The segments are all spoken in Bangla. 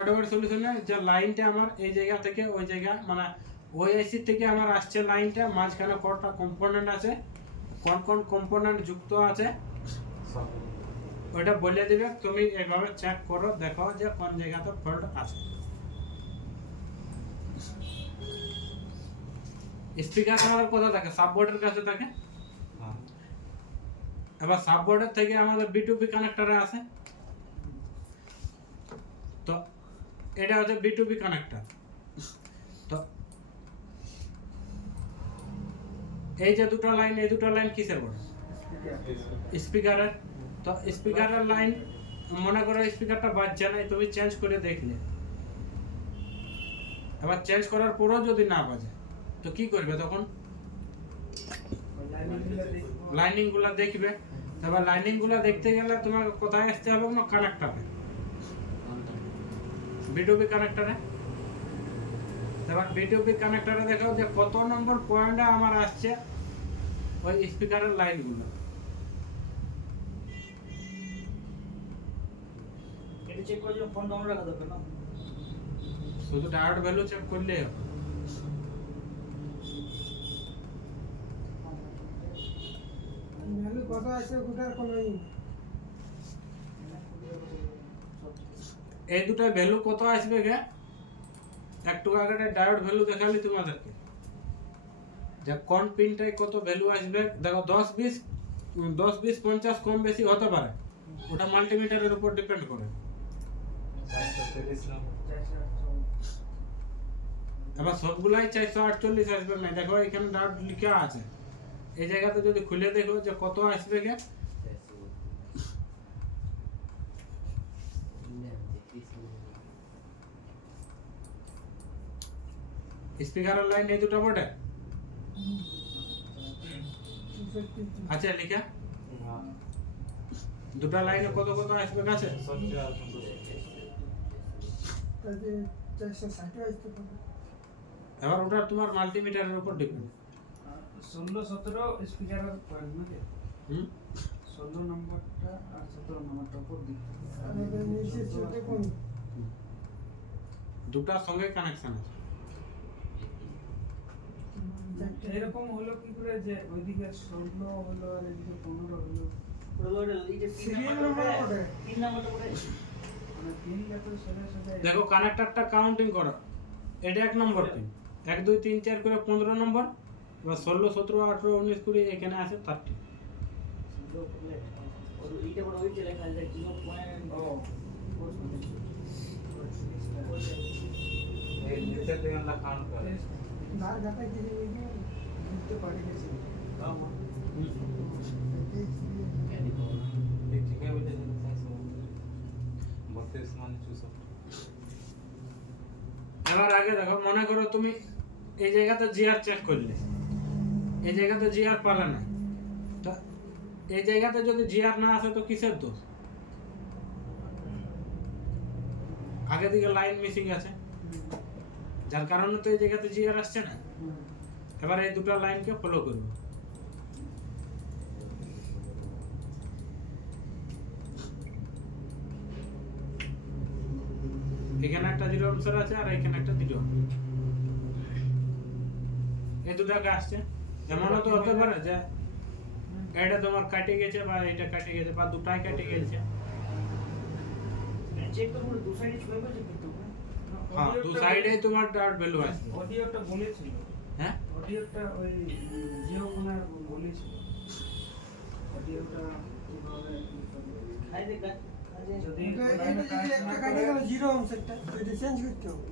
হার্ডওয়্যার সলিউশনে যে লাইনটা আমার এই জায়গা থেকে ওই জায়গা মানে ওই আইসি থেকে আমার আসছে লাইনটা, মাঝখানে কতটা কম্পোনেন্ট আছে, কোন কোন কম্পোনেন্ট যুক্ত আছে ওইটা বলে দিবে। তুমি এইভাবে চেক করো, দেখো যে কোন জায়গাতে ফল্ট আছে। স্পিকার আমাদের কোথায় থাকে? সাববোর্ডের কাছে থাকে। এবার সাববোর্ডের থেকে আমাদের B2B কানেক্টরে আছে। তো এটা হচ্ছে B2B কানেক্টর। তো এই যে দুটো লাইন, এই দুটো লাইন কিসের বড়? স্পিকারের। তো স্পিকারের লাইন, মনে করো স্পিকারটা বাজছে না, তুমি চেঞ্জ করে দেখলে, এবার চেঞ্জ করার পরও যদি না বাজে তো কি করবে? তখন লাইনিং গুলা দেখবে। এবার লাইনিং গুলা দেখতে গেলে তোমাকে কোথায় আসতে হবে? না, কানেক্টরে, B2B কানেক্টরে। এবার B2B কানেক্টরে দেখো যে কত নম্বর পয়েন্টে আমার আসছে ওই স্পিকারের লাইনগুলো। এটা চেক করার জন্য ফোন ডাউন রাখা দরকার না, শুধু ডায়োড ভ্যালু চেক করলেই হবে। ভ্যালু কত আছে ওটার কোনো এই দুটো ভ্যালু কত আসবে গে? একটু আগে ডায়োড ভ্যালু দেখালি তোমাদেরকে, যে কোন পিনটায় কত ভ্যালু আসবে। দেখো 10 20 50 কম বেশি হতে পারে, ওটা মাল্টিমিটারের উপর ডিপেন্ড করে। এবার সবগুলাই 448 আসবে না। দেখো এখানে ডায়োড লেখা আছে, এই জায়গাতে যদি খুলে দেখো যে কত আসবে গে। স্পিকারের লাইন এই দুটো বটে আচ্ছা লেখা, দুটো লাইনে কত কত আসবে কাছে? 460 আসতে পারে। এবার ওটা তোমার মাল্টিমিটারের উপর ডিপেন্ড। 16 17 স্পিকারের পয়েন্ট নাকি? 16 নম্বরটা আর 17 নম্বরটা উপর দিকে, আমাদের নিচে চলতে কোন দুটার সঙ্গে কানেকশন আছে। এরকম হলো কি করে যে ওইদিকে 16 হলো আর এদিকে 15 হলো? সিরিয়াল নাম্বার কোডে 3 নম্বরটা কোডে মানে 3 যাতে সাথে সাথে দেখো কানেক্টরটা কাউন্টিং করো, এটা 1 নম্বর পিন, 1 2 3 4 করে 15 নম্বর। এবার 16 17 18 19 20 এখানে আছে 30। और এইটা বড় ওই যে লেখা আছে 0. এই নিচে থেকে আমরা কাউন্ট করে ধার ঘাটা কি বুঝতে পারি গেছি। এই ঠিক আছে বলে চাইছো 32 মানে 64। এবার আগে দেখো, মনে করো তুমি এই জায়গাতে জিআর চেক করলে, এই জায়গাতে জিআর পালা না, তো এই জায়গাতে যদি জিআর না আসে তো কিসের দোষ? আগে দিকে লাইন মিসিং আছে, যার কারণে তো এই জায়গাতে জিআর আসছে না। এবার এই দুটো লাইনকে ফলো করব। এখানে একটা 0 অংশের আছে আর এখানে একটা 0। এই দুটাকে আসছে। এমনও তো হতে পারে যে এটা তোমার কাটে গেছে বা এটা কাটে গেছে বা দুটাই কাটে গেছে। চেক করব দু সাইডে ছুঁয়ে বলছে কিন্তু হ্যাঁ, দু সাইডে তোমার ডাউট ভ্যালু আসবে। অডিওটা বলেছিল, হ্যাঁ অডিওটা ওই জিও কোনার বলেছিল অডিওটা কিভাবে খাই দেখ যদি একটা কাটে গেল 0 অংশটা, এটা চেঞ্জ করতে হবে।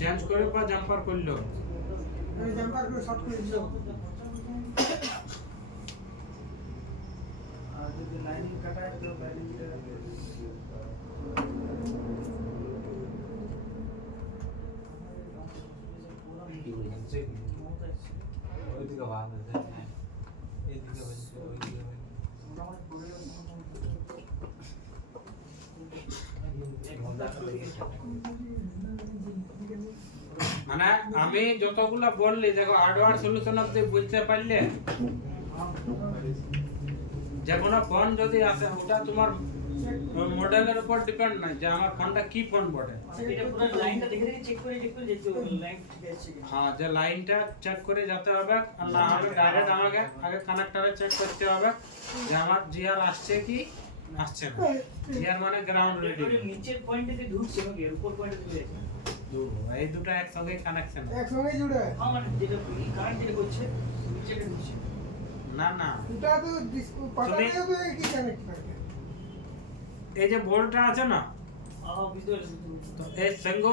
চেঞ্জ করে বা জাম্পার করলো, আমি জাম্পার করে শর্ট করে দিলাম। আর যদি লাইনিং কাটায় তো লাইনিংটা ওইদিকে ভাগ আছে, এইদিকে বলছে ওইদিকে মানে আমি যতগুলা বললি, দেখো হার্ডওয়্যার সলিউশন অবধি বুঝতে পারলে, যে কোনো ফোন যদি আসে ওটা তোমার ওই মডেলের উপর ডিপেন্ড নাই যে আমার ফোনটা কি ফোন বটে। এটা পুরো লাইনটা দেখে দেখে চেক করে যেতে হবে লাইন ঠিক আছে কিনা। হ্যাঁ, যে লাইনটা চেক করে যেতে হবে, আর না হলে ডাইরেক্ট আমাকে আগে কানেক্টরে চেক করতে হবে যে আমার জিআর আসছে কি আসছে না। জিআর মানে গ্রাউন্ড রেডি। ওটা নিচের পয়েন্টে ঢুকছে নাকি এর উপর পয়েন্টে ঢুকে যাচ্ছে? এই দুটো একসঙ্গে কানেকশন। একসঙ্গে জুড়ে হ্যাঁ মানে যেটা কারেন্ট যেটা করছে নিচেটা ঢুকছে। না না, দুটা তো পাঠাতে হবে কি কানেক্ট করবে। এই যে বোর্ডটা আছে না, বুঝতে পারছি। তো এর সঙ্গে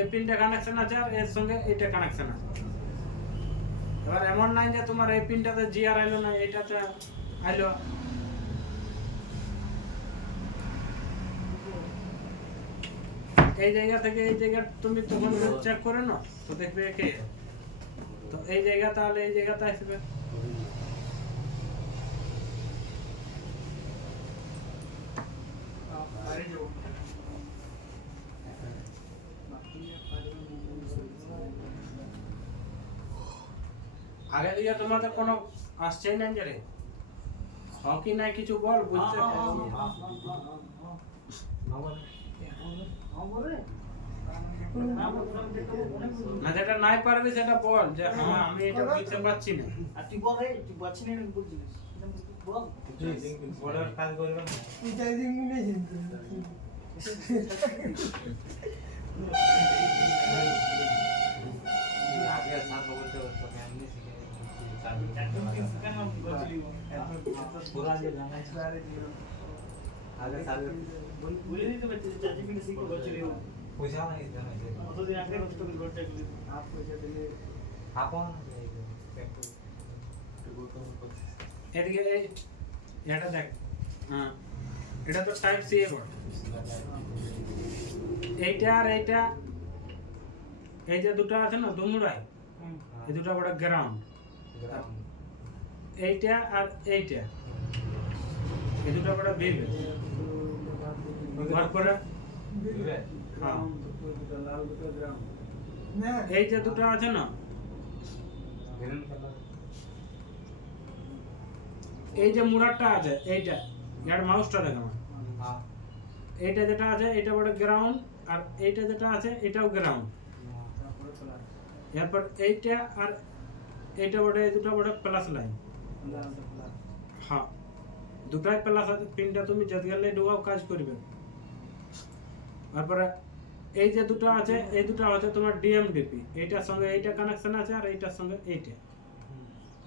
এই পিনটা কানেকশন আছে আর এর সঙ্গে এইটা কানেকশন আছে। এবার এমন নাই যে তোমার এই পিনটাতে জিআর আইলো না, এইটাতে আইলো। এই জায়গা থেকে এই জায়গা তুমি তখন চেক করে নাও, তো দেখবে কে, তো এই জায়গা তাহলে এই জায়গাতে আসবে। বাইরে যাবো। আগে দিয়ে তোমাদের কোনো আসছেই নাই যে রে, হকি নাই কিছু বল, বুঝতে না, যেটা নাই পারবি সেটা বল যে হ্যাঁ আমি এটা বুঝতে পারছি না। আর তুই বল রে, তুই পাচ্ছিস না নাকি বলছিস? বল। বড় কাজ করবেন না। চার্জিং নিয়ে আগে সাত বলতে তো ফ্যামিলি শিখে পুরা যে জানা আগে সাত বলে দিতে পারছিস চার্জিং পিন শিখে বলছিলি পয়সা নাই জানা অতদিন আগে নষ্ট করে ঘরটা গেলি হাফ পয়সা দিলে আপন এদিকে এটা দেখ, হ্যাঁ এটা তো টাইপ সি এর বটে। এইটা আর এইটা, এই যে দুটো আছে না দুমুড়াই, এই দুটো বড় গ্রাউন্ড। এইটা আর এইটা, এই দুটো বড় ভিভে। তারপরে হ্যাঁ, লাল দুটো গ্রাম না এই যে দুটো আছে না, এই যে মুড়ারটা আছে এইটা, এর মাউসটা দেখ আমার, এইটা যেটা আছে এটা বড় গ্রাউন্ড, আর এইটা যেটা আছে এটাও গ্রাউন্ড। তারপরে প্লাস এরপর এইটা আর এইটা বড়, এই দুটো বড় প্লাস লাইন। লাল প্লাস হ্যাঁ, দুটাই প্লাস আছে, পিনটা তুমি যেতে গেলে ঢোকাও কাজ করবে। তারপরে এই যে দুটো আছে, এই দুটো হচ্ছে তোমার ডিএমডিপি, এইটার সঙ্গে এইটা কানেকশন আছে আর এইটার সঙ্গে এইটা,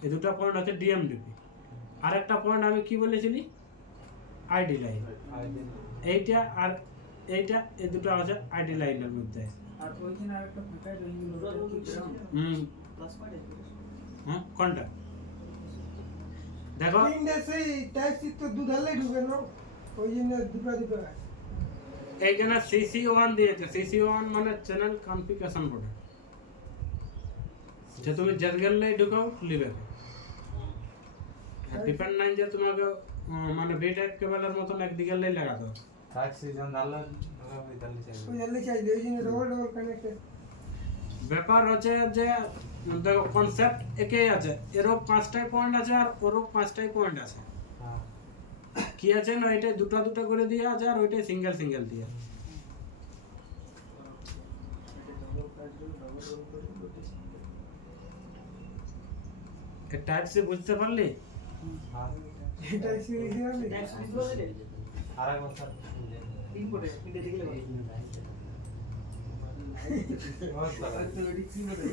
এই দুটো পয়েন্ট হচ্ছে ডিএমডিপি। আর একটা পয়েন্ট আমি কি বলেছিলি, আইডি লাইন। এইটা আর এইটা, এই দুটো হচ্ছে আইডি লাইনের মধ্যে। আর ওইখানে আরেকটা ফাঁকা রয়ে গেল ওটা কি গ্রাম প্লাস পয়েন্ট হ্যাঁ কোনটা দেখো, তিনটে সেই টাইপ সি তো দুধালে ঢুকে না, ওই জন্য দুটো দুটো আছে। এইখানে CC1 দিয়েছে। CC1 মানে চ্যানেল কনফিগারেশন বোর্ড, যে তুমি যেতে গেলে ঢুকাও লিবে। আর ডিপেন্ড নাই যে তোমাকে মানে বি টাইপ কেবলের মতন একদিকে লাগাতে হবে। কাজ সিজন ডাললে ডাললে চাই ওই জন্য চাই ওই জন্য ডবল ডবল কানেক্টেড। ব্যাপার হচ্ছে যে দেখো কনসেপ্ট একই আছে, এরও 5টাই পয়েন্ট আছে আর ওরও 5টাই পয়েন্ট আছে। হ্যাঁ কি আছে না, এটা দুটো দুটো করে দিয়ে আছে আর ওইটাই সিঙ্গেল সিঙ্গেল দিয়ে। ডবল কাজ করে ডবল ডবল করে রোটেশন এই টাইপ সি বুঝতে পারলি? হ্যাঁ এটা সিরিয়াসলি হবে ট্যাক্স বুঝলো রে আরেক বছর তিন করে তিনটে দেখলে ভালো তো এডি কি বলে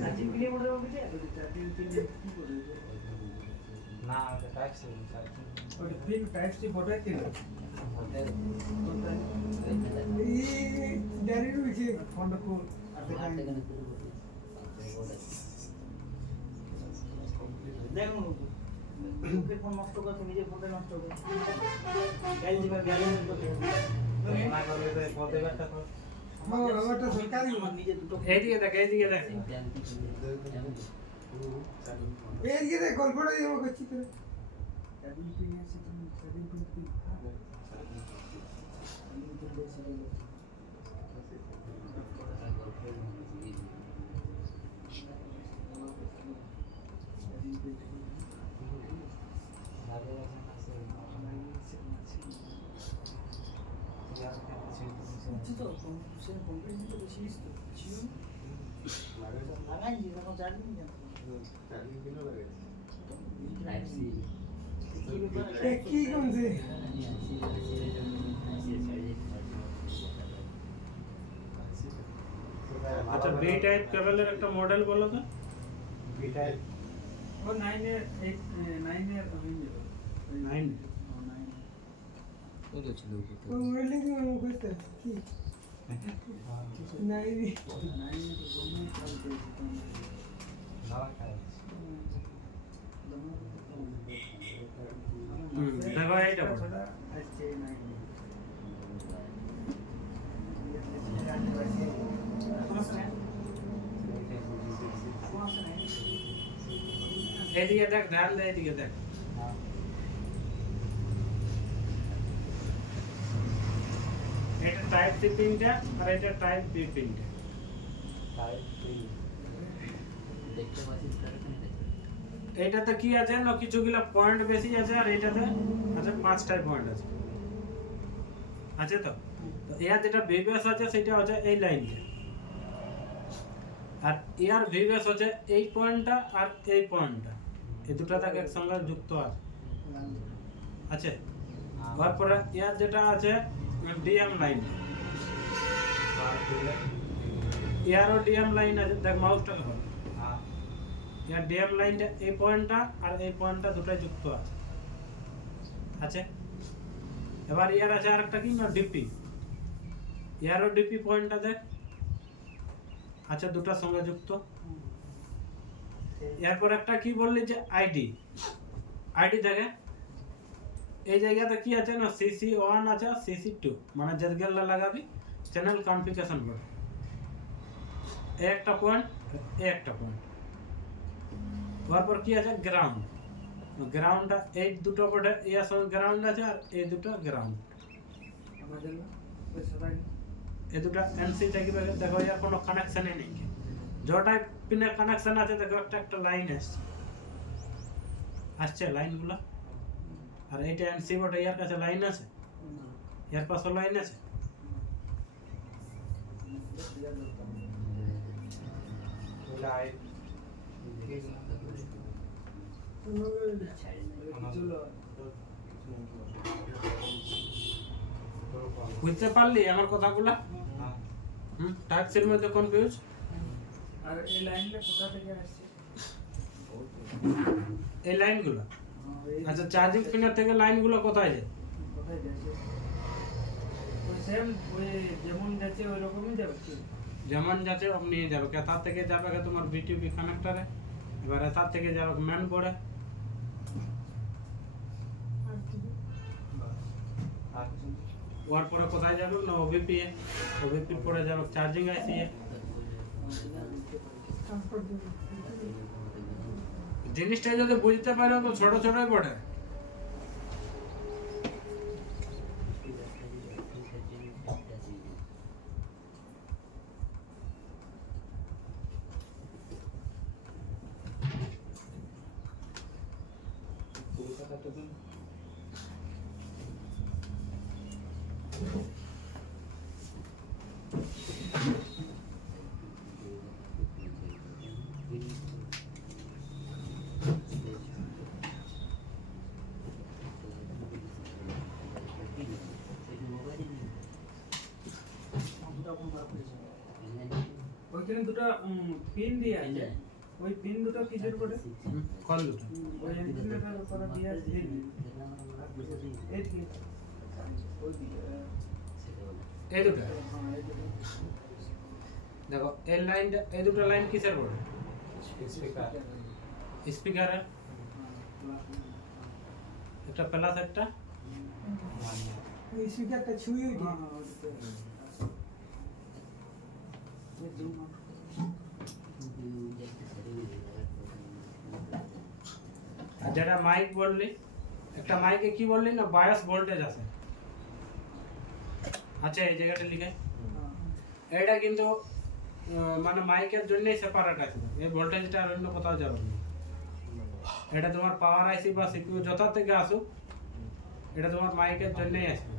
চার্জিং পিনে মনে হবে যে চার্জিং পিনে কি করে না টাইপ সি ওটা পিন টাইপ সি বটে ছিল এই ডারি রয়েছে ফোনটা খুব আর দেখা দেখুন লোকের ফোন নষ্ট করছে নিজের ফোনটা নষ্ট করে গাইল দিবা গাইল না করলে তো পদে ব্যাটা তো আমারটা সরকারি আমার নিজে দুটো এইদিকে দেখ, এইদিকে দেখ। এই যে গল্পটা দিয়ে আমাকে করছি তো চার্জিং পিন আছে তুমি চার্জিং পিন কি আগে আছে আচ্ছা তো সে কমপ্লেন তো বেশি তো ছিল লাগাই নি তখন জানি না কি কোনছে আচ্ছা বি টাইপ কেবলের একটা মডেল বলো তো ও 9 এর 9 এর হয়ে যাবে 9 ওই ওয়েল্ডিং এর মুখে কি নাই রে। 9 এর জন্য কাজ করতে দেখো এইটা বলো। আসছে 9 এইদিকে দেখ, ধ্যান দে, এইদিকে দেখ। এটা টাইপ সি পিনটা আর এটা টাইপ বি পিনটা। এইটাতে কি আছে না, কিছুগুলা পয়েন্ট বেশি আছে আর এইটাতে আছে 5টাই পয়েন্ট আছে। আছে তো এর যেটা ভিভিএস আছে সেটা হচ্ছে এই লাইনটা, আর এর ভিভিএস হচ্ছে এই পয়েন্টটা আর এই পয়েন্টটা, এই দুটো তাকে একসঙ্গে যুক্ত আছে। আছে তারপরে এর যেটা আছে ডিএম লাইন, এরও ডিএম লাইন আছে। দেখ মাউসটা ধর, এর ডিএম লাইনটা এই পয়েন্টটা আর এই পয়েন্টটা দুটোই যুক্ত আছে। আছে এবার এর আছে আরেকটা কি না ডিপি, এরও ডিপি পয়েন্টটা দেখ আচ্ছা দুটোর সঙ্গে যুক্ত। এরপর একটা কি বললি যে আইডি, আইডি দেখে এই জায়গাতে কি আছে না CC1 আছে আর CC2, মানে যেগুলা লাগাবি চ্যানেল কনফিগারেশন বোর্ড, এই একটা পয়েন্ট এই একটা পয়েন্ট। তারপর কি আছে গ্রাউন্ড, গ্রাউন্ডটা এই দুটো বোর্ডে এর সঙ্গে গ্রাউন্ড আছে আর এই দুটো গ্রাউন্ড, আমাদের ওই সবাই এই দুটো এনসি থাকিবে। দেখো এর কোনো কানেকশনই নেই, যেটাই পিনে কানেকশন আছে দেখো একটা একটা লাইন আসছে লাইনগুলো। আর এইটা এনসি বোর্ড, এর কাছে লাইন আছে, এর পাশে লাইন আছে। বুঝতে পারলি আমার কথাগুলা? টাইপসের মধ্যে কনফিউজ। আর এই লাইনটা কোথা থেকে আসছে? এই লাইনগুলো এই আচ্ছা চার্জিং পিনের থেকে লাইনগুলো কোথায় যায়? কোথায় যাচ্ছে? ওই সেম ওই যেমন যাচ্ছে ওই রকমই যাবে কি? যেমন যাচ্ছে অমনি যাবে, তার থেকে যাবে তোমার বিটিপি কানেক্টরে, এবার তার থেকে যাবে মেন বোর্ডে। ওর পরে কোথায় যাবে না ওবিপি এ, ওবিপির পরে যাবে চার্জিং আইসি এ। জিনিসটা যদি বুঝতে পারো তো ছোট ছোটই পড়ে। ওইখানে দুটো পিন দিয়ে আছে, ওই পিন দুটো কিসের করে? কোন দুটো? ওই ইনসুলেটর করে দিয়ে আছে এই কি ওই দিকে এই দুটো হ্যাঁ এই দিকে দেখো, এই লাইনটা এই দুটো লাইন কিসের বোর্ড? স্পিকারের একটা প্লাস একটা ওই স্পিকারটা ছুঁয়ে ওইটা হ্যাঁ হ্যাঁ ওই দিকে ওই জুম আর যেটা মাইক বললি, একটা মাইকে কি বললি না বায়াস ভোল্টেজ আছে। আচ্ছা এই জায়গাটা লিখে, এইটা কিন্তু মানে মাইকের জন্যই সেপারেট আছে, এই ভোল্টেজটা আর অন্য কোথাও যাবে না। এটা তোমার পাওয়ার আইসি বা সিপিইউ যথা থেকে আসুক এটা তোমার মাইকের জন্যই আসবে।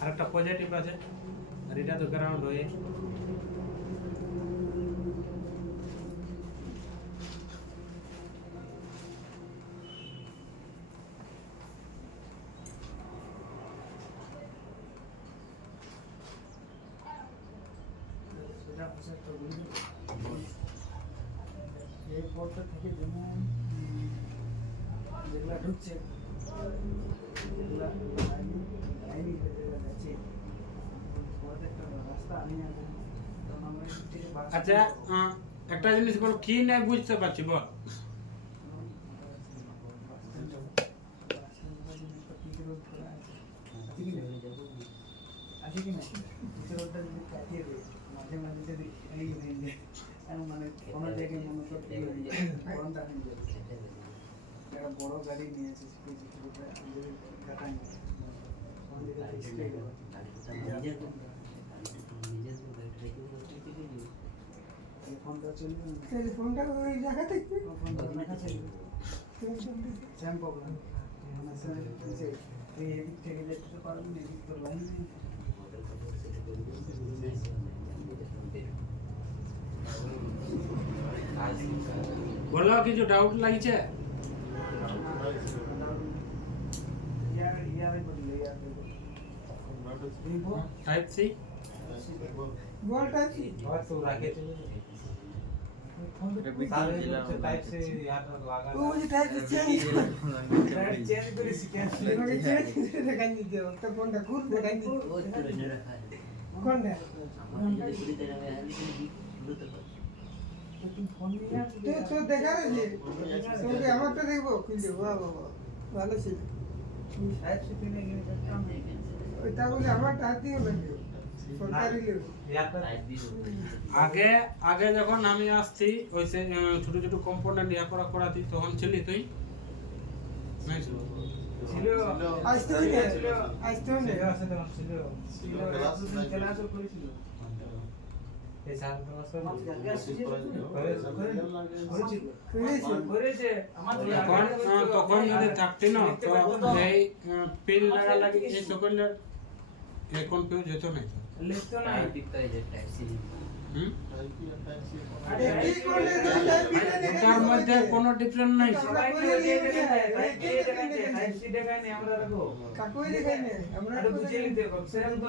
আর একটা পজিটিভ আছে, আর এটা তো গ্রাউন্ড হয়ে সেটা আছে একটা বুঝলি এই পথটা থেকে যেমন যেগুলা ঢুকছে যেগুলা লাইনিং যেগুলা যাচ্ছে পথে একটা রাস্তা নিয়ে আছে তখন আমরা এদিক থেকে বাস আচ্ছা একটা জিনিস বল, কি নাই বুঝতে পারছি বল। আছে কি না পিছের রোডটা যদি কাটিয়ে দেয় মাঝে মাঝে যদি এই হয়ে যায় মানে কোনো জায়গায় মনে করতে গরমটা হয়ে যাবে একটা বড় গাড়ি নিয়েছে যদি কাটাই ফোনটা চলবে না টেলিফোনটা ওই জায়গা থেকে ফোনটা রাখা চলবে স্যাম প্রবলেম তুই এদিক থেকে যেতে পারবি না এদিক তোর লাইন নেই বলো কিছু ডাউট লাগছে? টাইপ সি বলটা কি और तो रखे थे टाइप से यहाँ पर लगा ও যে টাইপ চেঞ্জ চেঞ্জ করে সিকেন্স করে চেঞ্জ করে দেখাই দিতে তো কোনটা ঘুর দেখাই দিতে কোনটা তুই ফোন নিয়ে তো তো দেখা রে তোকে আমারটা দেখবো খুলছে বাহ বাবা ভালো ছিল টাইপ সে পিনে গিয়ে দেখতাম ওইটা বলে আমারটা হাতেও লাগবে সরকারি লেভেল यहाँ पर আগে আগে যখন আমি আসছি ওই সে ছোট ছোট কম্পোনেন্ট ইয়া করাতি তখন ছিলি তুই? নাই ছিল। ছিল আসতে হইলে আসতে হইলে से तो चलो ছিল ক্লাস করেছিল ये साल में उसको করেছে আমার তখন তখন যদি থাকতি না তো এই পিন লাগা লাগি এই সকলের এই কনফিউজ হতো না। লিখতো না হুম আরে কি করলে তো পিনে দেখে তার মধ্যে কোনো ডিফারেন্স নাই। সবাই করে দিয়ে দেখায় ভাই দিয়ে দেখায় টাইপ সি দেখায় না আমরা রাখো কাকুই দেখাই না আমরা আরে বুঝিয়ে নিতে হবে সেরকম তো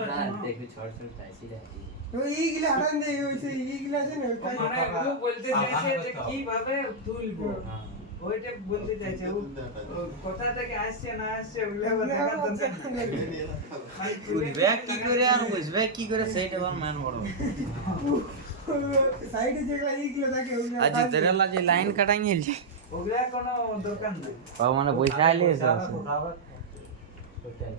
তো এইগুলা হারান দেই হইছে এইগুলা আছে না ওইটা মানে ও বলতে চাইছে যে কিভাবে তুলবো ওইটা বলতে চাইছে ও কথা থেকে আসছে না আসছে ওগুলা দেখার দরকার নেই বুঝবে কি করে আর বুঝবে কি করে সেইটা আমার মান বড় সাইডে যেগুলা এইগুলা থাকে ওইগুলা আজ তেরালা যে লাইন কাটাই গেছে ওগুলা কোনো দরকার নাই মানে পয়সা আইলে ज्यादा उठावट होता है